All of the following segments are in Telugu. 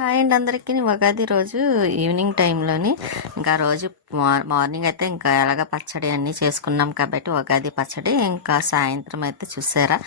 హాయ్ అండి అందరికీ. ఉగాది రోజు ఈవినింగ్ టైంలోని ఇంకా రోజు మార్నింగ్ అయితే ఇంకా ఎలాగ పచ్చడి అన్నీ చేసుకున్నాం కాబట్టి ఉగాది పచ్చడి ఇంకా సాయంత్రం అయితే చూసారా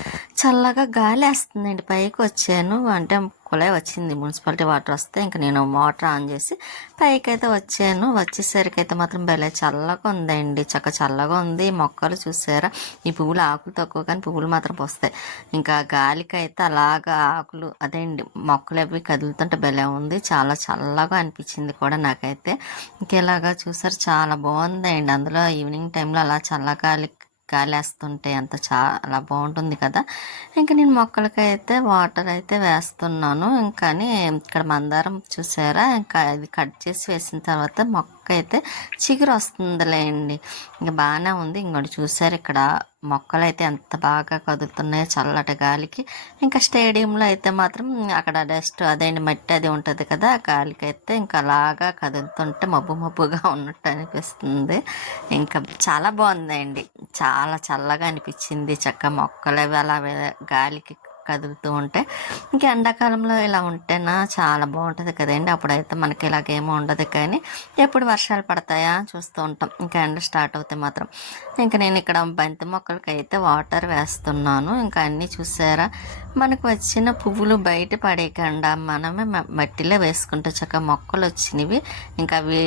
చల్లగా గాలి వేస్తుందండి. పైకి వచ్చాను అంటే కుళాయి వచ్చింది, మున్సిపాలిటీ వాటర్ వస్తే ఇంకా నేను మోటార్ ఆన్ చేసి పైకి అయితే వచ్చాను. వచ్చేసరికి అయితే మాత్రం భలే చల్లగా ఉందండి, చల్లగా ఉంది. మొక్కలు చూసారా, ఈ పువ్వులు ఆకులు తక్కువ కానీ పువ్వులు మాత్రం వస్తాయి. ఇంకా గాలికి అయితే అలాగా ఆకులు అదేండి మొక్కలు అవి కదులుతుంటే భలే ఉంది. చాలా చల్లగా అనిపించింది కూడా నాకైతే. ఇంకేలాగా చూసారు చాలా బాగుందండి. అందులో ఈవినింగ్ టైంలో అలా చల్లగాలి గాలేస్తుంటే అంత చాలా బాగుంటుంది కదా. ఇంకా నేను మొక్కలకైతే వాటర్ అయితే వేస్తున్నాను. ఇంకాని ఇక్కడ మందారం చూసారా, ఇంకా అది కట్ చేసి వేసిన తర్వాత మొక్క అయితే చిగురు వస్తుందిలేండి. ఇంకా బాగానే ఉంది. ఇంకోటి చూసారు ఇక్కడ మొక్కలు అయితే ఎంత బాగా కదులుతున్నాయో చల్లటి గాలికి. ఇంకా స్టేడియంలో అయితే మాత్రం అక్కడ డస్ట్ అదేంటి మట్టి అది ఉంటుంది కదా, ఆ గాలికి అయితే ఇంకా అలాగా కదులుతుంటే మబ్బుగా ఉన్నట్టు అనిపిస్తుంది. ఇంకా చాలా బాగుందండి, చాలా చల్లగా అనిపించింది. చక్కగా మొక్కలు అవి అలా గాలికి కదులుతూ ఉంటే ఇంకా ఎండాకాలంలో ఇలా ఉంటేనా చాలా బాగుంటుంది కదండి. అప్పుడైతే మనకి ఇలాగేమో ఉండదు, కానీ ఎప్పుడు వర్షాలు పడతాయా చూస్తూ ఉంటాం. ఇంకా ఎండ స్టార్ట్ అవుతే మాత్రం ఇంకా నేను ఇక్కడ బంతి మొక్కలకి అయితే వాటర్ వేస్తున్నాను. ఇంకా అన్నీ చూసారా, మనకు వచ్చిన పువ్వులు బయట పడేయకుండా మనమే మట్టిలో వేసుకుంటే చక్కగా మొక్కలు వచ్చినవి. ఇంకా అవి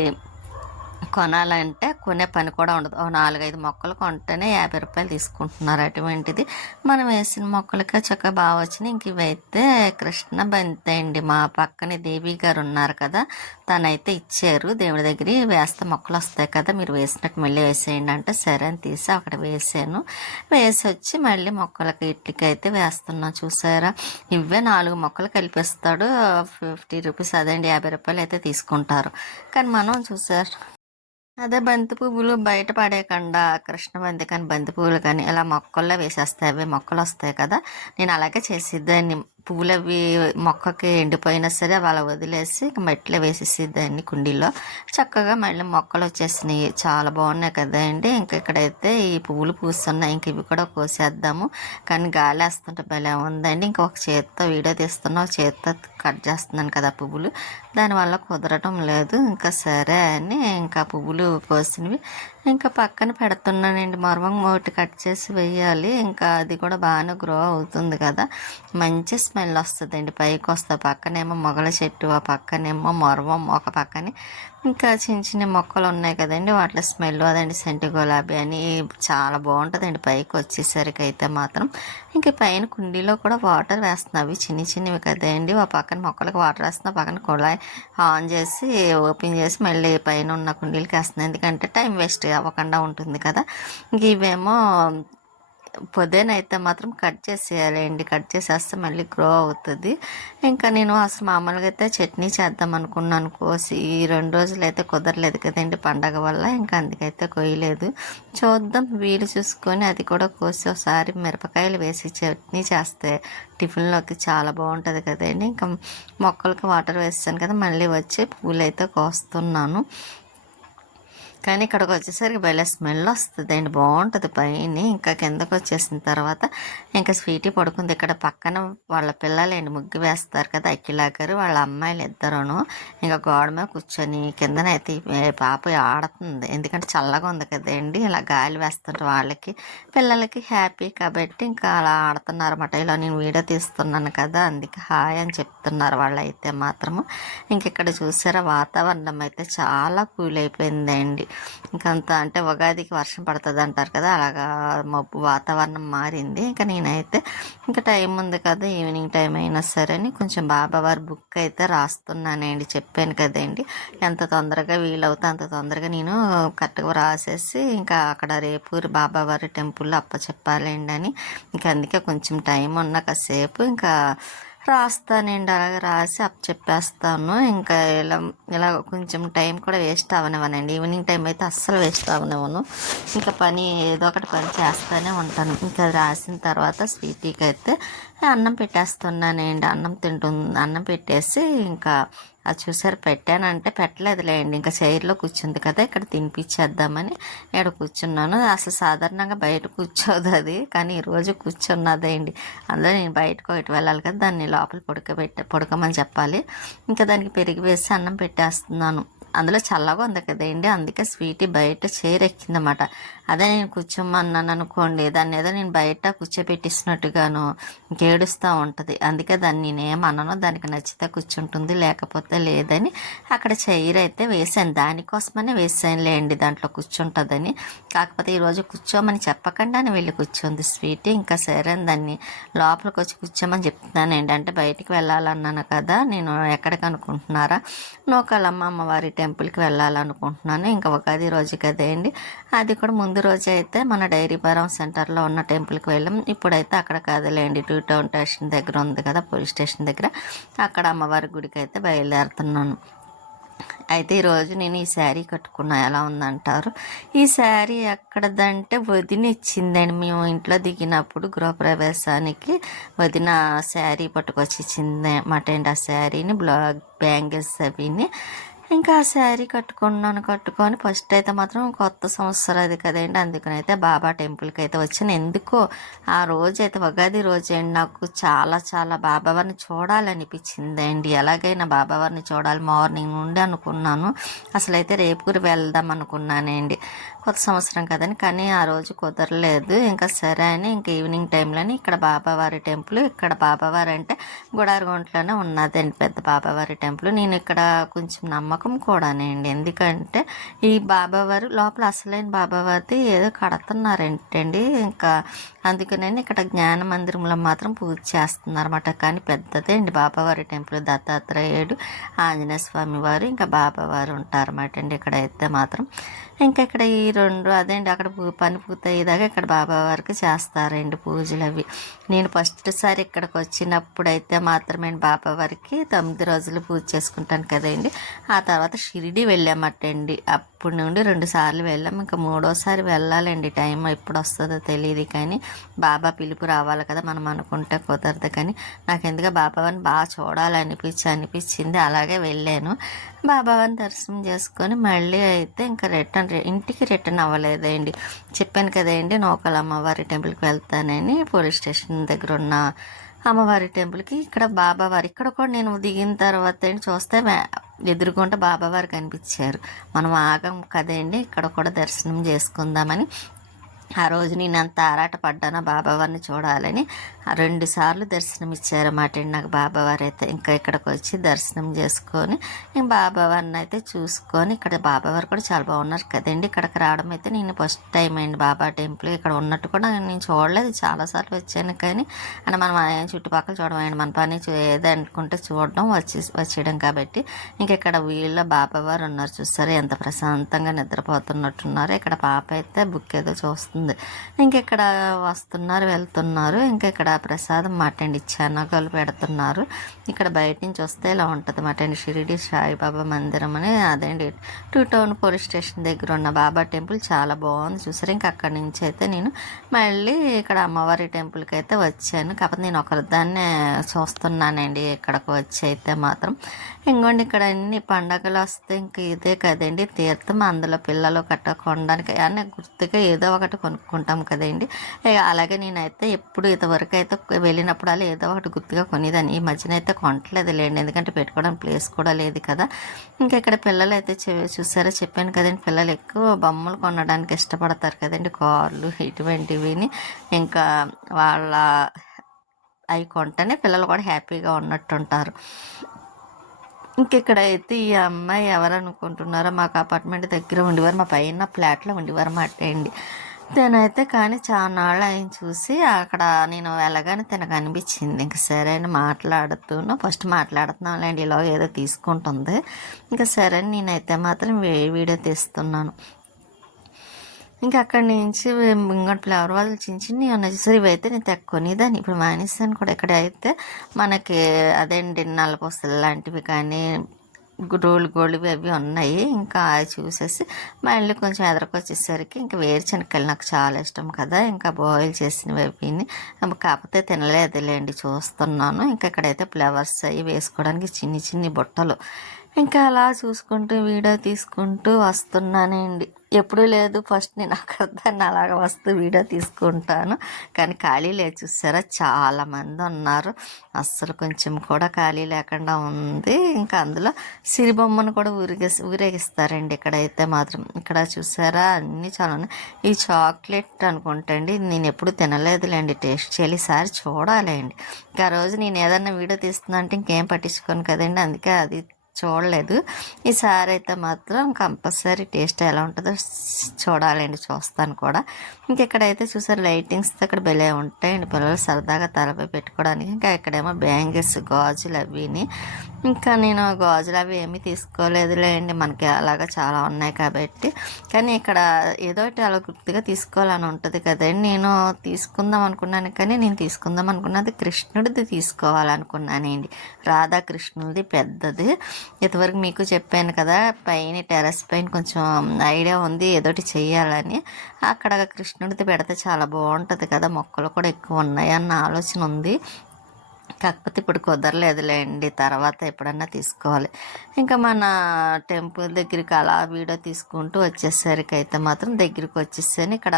కొనాలంటే కొనే పని కూడా ఉండదు. 4-5 మొక్కలు కొంటేనే 50 రూపాయలు తీసుకుంటున్నారు. అటువంటిది మనం వేసిన మొక్కలకే చక్కగా బాగా వచ్చినాయి. ఇంక ఇవైతే కృష్ణ బంతి అండి. మా పక్కనే దేవి గారు ఉన్నారు కదా, తనైతే ఇచ్చారు. దేవుడి దగ్గర వేస్తే మొక్కలు వస్తాయి కదా, మీరు వేసినట్టు మళ్ళీ వేసేయండి అంటే సరే అని తీసి అక్కడ వేసాను. వేసి వచ్చి మళ్ళీ మొక్కలకి ఇట్లకి అయితే వేస్తున్నాను. చూసారా, ఇవే 4 మొక్కలు కలిపిస్తాడు. 50 రూపీస్ అదండి, 50 రూపాయలు అయితే తీసుకుంటారు. కానీ మనం చూసారు అదే బంతి పువ్వులు బయట పడేయకుండా కృష్ణ బంతి కానీ బంతి పువ్వులు కానీ ఇలా మొక్కల్లో వేసేస్తాయి. అవి మొక్కలు వస్తాయి కదా, నేను అలాగే చేసేదాన్ని. పువ్వులు అవి మొక్కకి ఎండిపోయినా సరే వాళ్ళ వదిలేసి మట్టిలో వేసేసేదాన్ని కుండీలో. చక్కగా మళ్ళీ మొక్కలు వచ్చేసినాయి, చాలా బాగున్నాయి కదా అండి. ఇంకా ఇక్కడైతే ఈ పువ్వులు పూస్తున్నాయి. ఇంక ఇవి కూడా కోసేద్దాము, కానీ గాలి వేస్తుంటే భలే ఉందండి. ఇంకొక చేతితో వీడియో తీస్తున్నా, ఒక చేతితో కట్ చేస్తున్నాను కదా పువ్వులు, దానివల్ల కుదరటం లేదు. ఇంకా సరే అని ఇంకా పువ్వులు కోసినవి ఇంకా పక్కన పెడుతున్నానండి. మరవం ఒకటి కట్ చేసి వేయాలి. ఇంకా అది కూడా బాగానే గ్రో అవుతుంది కదా, మంచి స్మెల్ వస్తుందండి. పైకి వస్తే పక్కనేమో మొగల చెట్టు, ఆ పక్కనేమో మరవం, ఒక పక్కనే ఇంకా చిన్న మొక్కలు ఉన్నాయి కదండి, వాటి స్మెల్ అదండి సెంటు గులాబీ అని చాలా బాగుంటుందండి. పైకి వచ్చేసరికి అయితే మాత్రం ఇంక పైన కుండీలో కూడా వాటర్ వేస్తున్నాయి. అవి చిన్నవి కదండి, ఆ పక్కన మొక్కలకు వాటర్ వేస్తున్నా, పక్కన కుళాయి ఆన్ చేసి ఓపెన్ చేసి మళ్ళీ పైన ఉన్న కుండీలకి వేస్తున్నాయి. ఎందుకంటే టైం వేస్ట్ అవ్వకుండా ఉంటుంది కదా. ఇంక ఇవేమో పొద్దునైతే మాత్రం కట్ చేసేయాలండి, కట్ చేసేస్తే మళ్ళీ గ్రో అవుతుంది. ఇంకా నేను అసలు మామూలుగా అయితే చట్నీ చేద్దాం అనుకున్నాను, కోసి ఈ 2 రోజులు అయితే కుదరలేదు కదండి పండగ వల్ల. ఇంకా అందుకైతే కొయ్యలేదు. చూద్దాం వీలు చూసుకొని అది కూడా కోసి ఒకసారి మిరపకాయలు వేసి చట్నీ చేస్తే టిఫిన్లోకి చాలా బాగుంటుంది కదండి. ఇంకా మొక్కలకి వాటర్ వేస్తాను కదా, మళ్ళీ వచ్చి పూలు అయితే కోస్తున్నాను. కానీ ఇక్కడికి వచ్చేసరికి భలే స్మెల్ వస్తుంది అండి, బాగుంటుంది పైన. ఇంకా కిందకు వచ్చేసిన తర్వాత ఇంకా స్వీటీ పడుకుంది. ఇక్కడ పక్కన వాళ్ళ పిల్లలండి ముగ్గు వేస్తారు కదా, అఖిలా గారు వాళ్ళ అమ్మాయిలు ఇద్దరును ఇంకా గోడ మీద కూర్చొని కిందనైతే పాప ఆడుతుంది. ఎందుకంటే చల్లగా ఉంది కదండి, ఇలా గాలి వేస్తుంటే వాళ్ళకి పిల్లలకి హ్యాపీ కాబట్టి ఇంకా అలా ఆడుతున్నారు అన్నమాట. ఇలా నేను వీడియో తీస్తున్నాను కదా, అందుకే హాయ్ అని చెప్తున్నారు వాళ్ళు అయితే మాత్రము. ఇంక ఇక్కడ చూసారా, వాతావరణం అయితే చాలా కూల్ అయిపోయిందండి. ఇంకంత అంటే ఉగాదికి వర్షం పడుతుంది అంటారు కదా, అలాగా మబ్బు వాతావరణం మారింది. ఇంకా నేనైతే ఇంకా టైం ఉంది కదా, ఈవినింగ్ టైం అయినా సరే అని కొంచెం బాబావారి బుక్ అయితే రాస్తున్నానండి. చెప్పాను కదండి, ఎంత తొందరగా వీలవుతే అంత తొందరగా నేను కరెక్ట్గా రాసేసి ఇంకా అక్కడ రేపు బాబావారి టెంపుల్లో అప్పచెప్పాలండి అని. ఇంకా అందుకే కొంచెం టైం ఉన్న కాసేపు ఇంకా రాస్తానండి. అలాగే రాసి చెప్పేస్తాను. ఇంకా ఇలా కొంచెం టైం కూడా వేస్ట్ అవనివ్వనండి. ఈవినింగ్ టైం అయితే అస్సలు వేస్ట్ అవనివ్వను. ఇంకా పని ఏదో ఒకటి పని చేస్తూనే ఉంటాను. ఇంకా రాసిన తర్వాత స్వీటీకి అయితే అన్నం పెట్టేస్తున్నానండి. అన్నం పెట్టేసి ఇంకా అది చూసారు పెట్టానంటే పెట్టలేదులేండి, ఇంకా చైర్లో కూర్చుంది కదా ఇక్కడ తినిపించేద్దామని ఇక్కడ కూర్చున్నాను. అసలు సాధారణంగా బయట కూర్చోదు అది, కానీ ఈరోజు కూర్చున్నదేండి. అందులో నేను బయటకు ఒకటి వెళ్ళాలి కదా, దాన్ని లోపల పొడకమని చెప్పాలి. ఇంకా దానికి పెరిగి వేసి అన్నం పెట్టేస్తున్నాను. అందులో చల్లగా ఉంది కదండి, అందుకే స్వీటీ బయట చైర్ ఎక్కిందన్నమాట. అదే నేను కూర్చోమన్నాను అనుకోండి, దాన్ని ఏదో నేను బయట కూర్చోపెట్టిస్తున్నట్టుగాను ఇంకేడుస్తూ ఉంటుంది. అందుకే దాన్ని నేనేమన్నానో దానికి నచ్చితే కూర్చుంటుంది, లేకపోతే లేదని అక్కడ చైర్ అయితే వేసాను. దానికోసమనే వేసానులేండి, దాంట్లో కూర్చుంటుందని. కాకపోతే ఈరోజు కూర్చోమని చెప్పకుండానే వెళ్ళి కూర్చుంది స్వీటీ. ఇంకా సరే దాన్ని లోపలికి వచ్చి కూర్చోమని చెప్తున్నానండి. అంటే బయటికి వెళ్ళాలన్నాను కదా నేను, ఎక్కడికి అనుకుంటున్నారా, నూకాలమ్మ అమ్మవారి టెంపుల్కి వెళ్ళాలనుకుంటున్నాను. ఇంకా ఉగాది రోజు కదండి, అది కూడా ముందు రోజు అయితే మన డైరీపురం సెంటర్లో ఉన్న టెంపుల్కి వెళ్ళాం. ఇప్పుడైతే అక్కడ కాదులేండి, టూ టౌన్ స్టేషన్ దగ్గర ఉంది కదా, పోలీస్ స్టేషన్ దగ్గర, అక్కడ అమ్మవారి గుడికి అయితే బయలుదేరుతున్నాను. అయితే ఈరోజు నేను ఈ శారీ కట్టుకున్నా. ఎలా ఉందంటారు? ఈ శారీ ఎక్కడదంటే వదిన ఇచ్చిందండి. మేము ఇంట్లో దిగినప్పుడు గృహప్రవేశానికి వదిన శారీ పట్టుకొచ్చి ఇచ్చింది మాట అండి. ఆ శారీని బ్యాంగిల్స్ అవిని ఇంకా ఆ శారీ కట్టుకొని ఫస్ట్ అయితే మాత్రం కొత్త సంవత్సరం అది కదండి, అందుకని అయితే బాబా టెంపుల్కి అయితే వచ్చాను. ఎందుకో ఆ రోజు అయితే ఉగాది రోజు అండి నాకు చాలా చాలా బాబావారిని చూడాలనిపించిందండి. ఎలాగైనా బాబావారిని చూడాలి మార్నింగ్ నుండి అనుకున్నాను. అసలు అయితే రేపు కూడా వెళ్దాం అనుకున్నానండి, కొత్త సంవత్సరం కదని. కానీ ఆ రోజు కుదరలేదు. ఇంకా సరే అని ఇంకా ఈవినింగ్ టైంలోని ఇక్కడ బాబావారి టెంపుల్, ఇక్కడ బాబావారి అంటే గుడారగుంటలోనే ఉన్నదండి పెద్ద బాబావారి టెంపుల్. నేను ఇక్కడ కొంచెం నమ్మకం కూడానండి, ఎందుకంటే ఈ బాబావారు లోపల అసలైన బాబావారిది ఏదో కడుతున్నారంటండి. ఇంకా అందుకనే ఇక్కడ జ్ఞాన మందిరంలో మాత్రం పూజ చేస్తున్నారన్నమాట. కానీ పెద్దదే అండి బాబావారి టెంపుల్. దత్తాత్రేయుడు, ఆంజనేయ స్వామి వారు, ఇంకా బాబావారు ఉంటారన్నమాట అండి ఇక్కడైతే మాత్రం. ఇంకా ఇక్కడ ఈ రెండు అదేండి, అక్కడ పని పూర్తయ్యేదాకా ఇక్కడ బాబావారికి చేస్తారండి పూజలు అవి. నేను ఫస్ట్ సారి ఇక్కడికి వచ్చినప్పుడు అయితే మాత్రమే బాబావారికి 9 రోజులు పూజ చేసుకుంటాను కదండి. ఆ తర్వాత షిరిడి వెళ్ళామటండి. అప్పటి నుండి 2 సార్లు వెళ్ళాము. ఇంకా 3వసారి వెళ్ళాలండి. టైం ఎప్పుడు వస్తుందో తెలియదు, కానీ బాబా పిలుపు రావాలి కదా, మనం అనుకుంటే కుదరదు. కానీ నాకు ఎందుకు బాబావారిని బాగా చూడాలనిపించింది. అలాగే వెళ్ళాను. బాబావారిని దర్శనం చేసుకొని మళ్ళీ అయితే ఇంకా ఇంటికి రిటర్న్ అవ్వలేదండి. చెప్పాను కదండి నూకాల అమ్మవారి టెంపుల్కి వెళ్తానని, పోలీస్ స్టేషన్ దగ్గర ఉన్న అమ్మవారి టెంపుల్కి. ఇక్కడ బాబావారు, ఇక్కడ కూడా నేను దిగిన తర్వాత చూస్తే ఎదురుకుంటే బాబావారు కనిపించారు. మనం ఆగం కదండి, ఇక్కడ కూడా దర్శనం చేసుకుందామని ఆ రోజు నేను అంత ఆరాటపడ్డాను బాబావారిని చూడాలని. 2 సార్లు దర్శనం ఇచ్చారన్నమాట అండి నాకు బాబావారు అయితే. ఇంకా ఇక్కడికి వచ్చి దర్శనం చేసుకొని నేను బాబావారిని అయితే చూసుకొని, ఇక్కడ బాబావారు కూడా చాలా బాగున్నారు కదండి. ఇక్కడికి రావడం అయితే నేను ఫస్ట్ టైం అండి బాబా టెంపుల్. ఇక్కడ ఉన్నట్టు కూడా నేను చూడలేదు, చాలాసార్లు వచ్చాను. కానీ అంటే మనం చుట్టుపక్కల చూడమండి, మన పని ఏదో అనుకుంటే చూడడం వచ్చేయడం కాబట్టి. ఇంకెక్కడ వీళ్ళ బాబావారు ఉన్నారు చూస్తారు, ఎంత ప్రశాంతంగా నిద్రపోతున్నట్టున్నారు. ఇక్కడ పాప అయితే బుక్ ఏదో చూస్తుంది. ఇంకెక్కడ వస్తున్నారు వెళ్తున్నారు. ఇంకా ఇక్కడ ప్రసాదం మటండి శనగలు పెడుతున్నారు. ఇక్కడ బయట నుంచి వస్తే ఇలా ఉంటుంది మటండి, షిరిడి సాయిబాబా మందిరం అని. అదేంటి టూ టౌన్ పోలీస్ స్టేషన్ దగ్గర ఉన్న బాబా టెంపుల్ చాలా బాగుంది చూసారు. ఇంకా అక్కడి నుంచి అయితే నేను మళ్ళీ ఇక్కడ అమ్మవారి టెంపుల్కి అయితే వచ్చాను. కాకపోతే నేను ఒకరిదాన్నే చూస్తున్నానండి ఇక్కడికి వచ్చి అయితే మాత్రం. ఇంకోండి ఇక్కడ అన్ని పండగలు వస్తే ఇంక ఇదే కదండి తీర్థం, అందులో పిల్లలు కొనడానికి అన్నీ గుర్తుగా ఏదో ఒకటి కొనుక్కుంటాం కదండి. అలాగే నేనైతే ఎప్పుడు ఇంతవరకు అయితే వెళ్ళినప్పుడు అలా ఏదో ఒకటి గుర్తుగా కొనేదాన్ని. ఈ మధ్యన అయితే కొనట్లేదు లేండి, ఎందుకంటే పెట్టుకోవడానికి ప్లేస్ కూడా లేదు కదా. ఇంకా ఇక్కడ పిల్లలు అయితే చూసారా, చెప్పాను కదండి పిల్లలు ఎక్కువ బొమ్మలు కొనడానికి ఇష్టపడతారు కదండి, కార్లు ఇటువంటివిని. ఇంకా వాళ్ళ అవి కొంటేనే పిల్లలు కూడా హ్యాపీగా ఉన్నట్టుంటారు. ఇంకెక్కడైతే ఈ అమ్మాయి ఎవరు అనుకుంటున్నారో, మాకు అపార్ట్మెంట్ దగ్గర ఉండేవారు, మా పైన ఫ్లాట్లో ఉండేవారు మాట అండి. తనైతే కానీ చాలా నాళ్ళు ఆయన చూసి అక్కడ నేను వెళ్ళగానే తనకు అనిపించింది. ఇంక సరే అని ఫస్ట్ మాట్లాడుతున్నాంలేండి, ఇలా ఏదో తీసుకుంటుంది. ఇంకా సరే అని నేనైతే మాత్రం వీడియో తీస్తున్నాను. ఇంకా అక్కడి నుంచి ఇంకోటి ఫ్లవర్ వాళ్ళు చిన్న చిన్న నచ్చేసరి ఇవైతే నేను కొనేదాన్ని, ఇప్పుడు మానేస్తాను కూడా. ఇక్కడ అయితే మనకి అదేంటి నల్లపూసలు లాంటివి కానీ రోలు గోళ్ళువి అవి ఉన్నాయి. ఇంకా అవి చూసేసి మళ్ళీ కొంచెం ఎదరకొచ్చేసరికి ఇంకా వేరుశనగకాయలు నాకు చాలా ఇష్టం కదా, ఇంకా బాయిల్ చేసినవి అవిని కాకపోతే తినలేదులేండి, చూస్తున్నాను. ఇంకా ఇక్కడైతే ఫ్లవర్స్ అవి వేసుకోవడానికి చిన్ని చిన్ని బుట్టలు. ఇంకా అలా చూసుకుంటూ వీడియో తీసుకుంటూ వస్తున్నానండి. ఎప్పుడూ లేదు, ఫస్ట్ నేను అక్కడిదాన్ని అలాగ వస్తూ వీడియో తీసుకుంటాను. కానీ ఖాళీ లేదు, చూసారా చాలామంది ఉన్నారు, అస్సలు కొంచెం కూడా ఖాళీ లేకుండా ఉంది. ఇంకా అందులో సిరిబొమ్మను కూడా ఊరేగిస్తారండి ఇక్కడైతే మాత్రం. ఇక్కడ చూసారా అన్నీ చాలా ఉన్నాయి. ఈ చాక్లెట్ అనుకుంటండి, నేను ఎప్పుడు తినలేదులేండి, టేస్ట్ చేయాలి, ఈసారి చూడాలండి. ఇంకా ఆ రోజు నేను ఏదన్నా వీడియో తీస్తున్నా అంటే ఇంకేం పట్టించుకోను కదండి, అందుకే అది చూడలేదు. ఈసారి అయితే మాత్రం కంపల్సరీ టేస్ట్ ఎలా ఉంటుందో చూడాలండి, చూస్తాను కూడా. ఇంకెక్కడైతే చూసారు లైటింగ్స్ అక్కడ భలే ఉంటాయండి, పిల్లలు సరదాగా తలపై పెట్టుకోవడానికి. ఇంకా ఇక్కడేమో బ్యాంగిల్స్ గాజులు అవిని. ఇంకా నేను గాజులు అవి ఏమీ తీసుకోలేదులేండి, మనకి అలాగా చాలా ఉన్నాయి కాబట్టి. కానీ ఇక్కడ ఏదో ఒకటి అలా గుర్తుగా తీసుకోవాలని ఉంటుంది కదండి. నేను తీసుకుందాం అనుకున్నాను, కానీ నేను తీసుకుందాం అనుకున్నది కృష్ణుడిది తీసుకోవాలనుకున్నానండి, రాధాకృష్ణుడిది పెద్దది. ఇంతవరకు మీకు చెప్పాను కదా, పైన టెర్రస్ పైన కొంచెం ఐడియా ఉంది ఏదోటి చెయ్యాలని. అక్కడ కృష్ణుడిది పెడితే చాలా బాగుంటుంది కదా, మొక్కలు కూడా ఎక్కువ ఉన్నాయి అన్న ఆలోచన ఉంది. కాకపోతే ఇప్పుడు కుదరలేదులేండి, తర్వాత ఎప్పుడన్నా తీసుకోవాలి. ఇంకా మన టెంపుల్ దగ్గరికి అలా వీడియో తీసుకుంటూ వచ్చేసరికి అయితే మాత్రం దగ్గరికి వచ్చేసాను. ఇక్కడ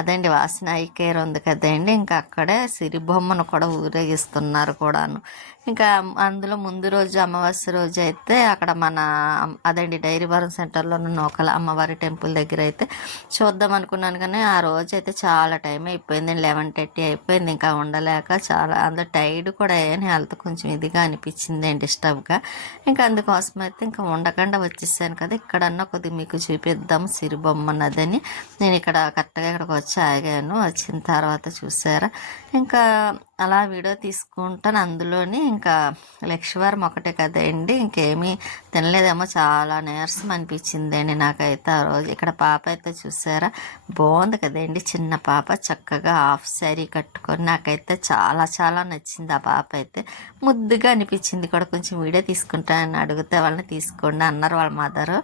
అదండి వాసనాయి కేర్ ఉంది కదండి, ఇంకా అక్కడే సిరిబొమ్మను కూడా ఊరేగిస్తున్నారు కూడాను. ఇంకా అందులో ముందు రోజు అమావాస్య రోజు అయితే అక్కడ మన అదండి డైరీవరం సెంటర్లో ఉన్న నూకల అమ్మవారి టెంపుల్ దగ్గర అయితే చూద్దాం అనుకున్నాను, కానీ ఆ రోజు అయితే చాలా టైం అయిపోయింది, 11:30 అయిపోయింది. ఇంకా ఉండలేక చాలా అందులో టైర్డ్ కూడా అయ్యాను, హెల్త్ కొంచెం ఇదిగా అనిపించింది అండి, డిస్టర్బ్గా. ఇంకా అందుకోసం అయితే ఇంకా ఉండకుండా వచ్చేసాను కదా, ఇక్కడన్నా కొద్దిగా మీకు చూపిద్దాం సిరిబొమ్మన్నదని నేను ఇక్కడ కరెక్ట్గా ఇక్కడికి వచ్చి ఆగాను. వచ్చిన తర్వాత చూసారా ఇంకా అలా వీడియో తీసుకుంటాను. అందులోని ఇంకా లక్ష్మీవారం ఒకటే కదండి, ఇంకేమీ తినలేదేమో, చాలా నీరసం అనిపించిందండి నాకైతే ఆ రోజు. ఇక్కడ పాప అయితే చూసారా బాగుంది కదండి, చిన్న పాప చక్కగా హాఫ్ శారీ కట్టుకొని, నాకైతే చాలా చాలా నచ్చింది ఆ పాప అయితే, ముద్దుగా అనిపించింది కూడా. కొంచెం వీడియో తీసుకుంటానని అడిగితే వాళ్ళని తీసుకోండి అన్నారు వాళ్ళ మదరు.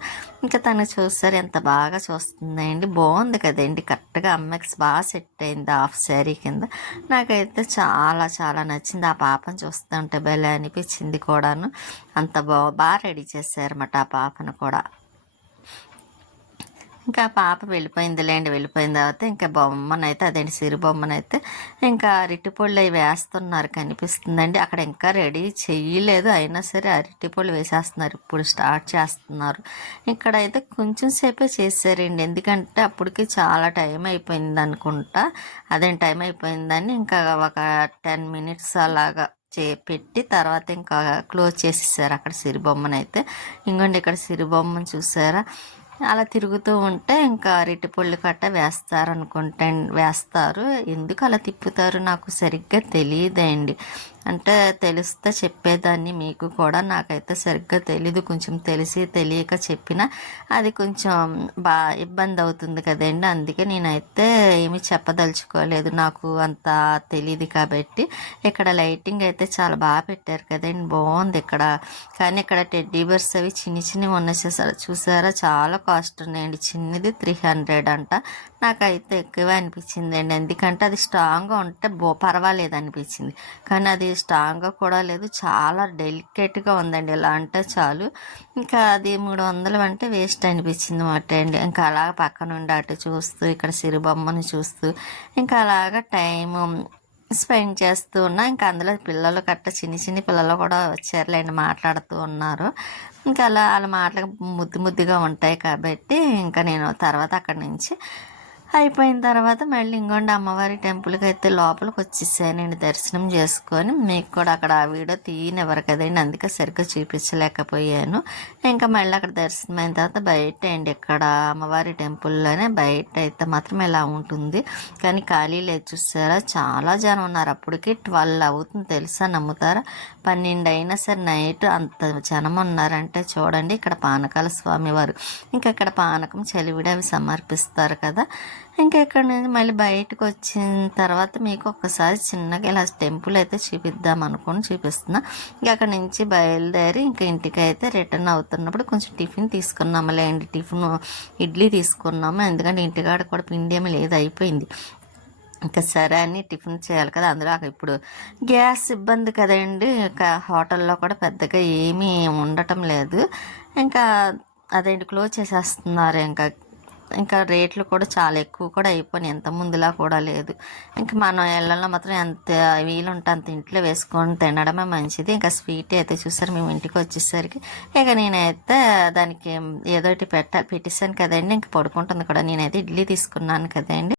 ఇంకా తను చూసారు ఎంత బాగా చూస్తుందండి, బాగుంది కదండి, కరెక్ట్గా అమ్మాయికి బాగా సెట్ అయింది హాఫ్ శారీ కింద. నాకైతే చాలా చాలా నచ్చింది, ఆ పాపను చూస్తుంటే భలే అనిపించింది కూడాను. అంత బాగా రెడీ చేశారన్నమాట ఆ పాపను కూడా. ఇంకా పాప వెళ్ళిపోయిందిలేండి, వెళ్ళిపోయిన తర్వాత ఇంకా బొమ్మనైతే అదేంటి సిరి బొమ్మనైతే ఇంకా అరటిపళ్ళు అవి వేస్తున్నారు కనిపిస్తుందండి. అక్కడ ఇంకా రెడీ చెయ్యలేదు, అయినా సరే అరటిపళ్ళు వేసేస్తున్నారు, ఇప్పుడు స్టార్ట్ చేస్తున్నారు. ఇక్కడైతే కొంచెం సేపే చేశారండి, ఎందుకంటే అప్పటికి చాలా టైం అయిపోయింది అనుకుంటా, అదేం టైం అయిపోయిందని ఇంకా ఒక 10 minutes అలాగా పెట్టి తర్వాత ఇంకా క్లోజ్ చేసేసారు అక్కడ సిరిబొమ్మనైతే. ఇంకోండి ఇక్కడ సిరిబొమ్మను చూసారా అలా తిరుగుతూ ఉంటే ఇంకా అరటిపళ్ళు కట్ట వేస్తారు. ఎందుకు అలా తిప్పుతారు నాకు సరిగ్గా తెలియదండి, అంటే తెలిస్తే చెప్పేదాన్ని మీకు కూడా, నాకైతే సరిగ్గా తెలీదు. కొంచెం తెలిసి తెలియక చెప్పినా అది కొంచెం ఇబ్బంది అవుతుంది కదండి, అందుకే నేనైతే ఏమీ చెప్పదలుచుకోలేదు, నాకు అంత తెలియదు కాబట్టి. ఇక్కడ లైటింగ్ అయితే చాలా బాగా పెట్టారు కదండి, బాగుంది ఇక్కడ. కానీ ఇక్కడ టెడ్డీ బేర్స్ అవి చిన్ని చిన్నవి ఉన్నాయి చూసారా, చాలా కాస్ట్ ఉన్నాయండి. చిన్నది 300 అంట, నాకైతే ఎక్కువ అనిపించింది అండి, ఎందుకంటే అది స్ట్రాంగ్గా ఉంటే పర్వాలేదు అనిపించింది, కానీ అది స్ట్రాంగ్గా కూడా లేదు, చాలా డెలికేట్గా ఉందండి, ఇలా అంటే చాలు. ఇంకా అది 300 అంటే వేస్ట్ అనిపించింది అన్నమాట అండి. ఇంకా అలాగ పక్క నుండి అటు చూస్తూ ఇక్కడ సిరిబొమ్మను చూస్తూ ఇంకా అలాగ టైము స్పెండ్ చేస్తూ ఉన్నా. ఇంకా అందులో పిల్లలు చిన్ని చిన్ని పిల్లలు కూడా వచ్చారులేండి, మాట్లాడుతూ ఉన్నారు. ఇంకా అలా వాళ్ళ మాటలు ముద్దుగా ఉంటాయి కాబట్టి ఇంకా నేను తర్వాత అక్కడి నుంచి అయిపోయిన తర్వాత మళ్ళీ ఇంకొండ అమ్మవారి టెంపుల్కి అయితే లోపలికి వచ్చేసానండి దర్శనం చేసుకొని. మీకు కూడా అక్కడ ఆ వీడియో తీయనివ్వరు కదండి, అందుకే సరిగ్గా చూపించలేకపోయాను. ఇంకా మళ్ళీ అక్కడ దర్శనం అయిన తర్వాత బయట అండి, ఇక్కడ అమ్మవారి టెంపుల్లోనే బయట అయితే మాత్రం ఇలా ఉంటుంది, కానీ ఖాళీ లేదు చూసారా, చాలా జనం ఉన్నారు. అప్పటికి 12 అవుతుంది తెలుసా, నమ్ముతారా, 12 అయినా సరే నైట్ అంత జనం ఉన్నారంటే చూడండి. ఇక్కడ పానకాల స్వామి వారు, ఇంకా ఇక్కడ పానకం చలివిడి అవి సమర్పిస్తారు కదా, ఇంకా ఇక్కడ నుంచి మళ్ళీ బయటకు వచ్చిన తర్వాత మీకు ఒక్కసారి చిన్నగా ఇలా టెంపుల్ అయితే చూపిద్దాం అనుకుని చూపిస్తున్నా. ఇంకా అక్కడ నుంచి బయలుదేరి ఇంకా ఇంటికి అయితే రిటర్న్ అవుతున్నప్పుడు కొంచెం టిఫిన్ తీసుకున్నాము లేండి. ఇడ్లీ తీసుకున్నాము, ఎందుకంటే ఇంటికాడ కూడా పిండి ఏమీ లేదు, అయిపోయింది. ఇంకా సరే అని టిఫిన్ చేయాలి కదా, అందులో ఇప్పుడు గ్యాస్ ఇబ్బంది కదండి. ఇంకా హోటల్లో కూడా పెద్దగా ఏమీ ఉండటం లేదు. ఇంకా అదేంటి క్లోజ్ చేసేస్తున్నారు. ఇంకా రేట్లు కూడా చాలా ఎక్కువ కూడా అయిపోయినాయి, ఎంత ముందులా కూడా లేదు. ఇంకా మనం ఇళ్ళల్లో మాత్రం ఎంత వీలుంటే అంత ఇంట్లో వేసుకొని తినడమే మంచిది. ఇంకా స్వీట్ అయితే చూసారు మేము ఇంటికి వచ్చేసరికి ఇక నేనైతే దానికి ఏదో ఒకటి పెట్టేసాను కదండి, ఇంక పడుకుంటుంది కూడా. నేనైతే ఇడ్లీ తీసుకున్నాను కదండి.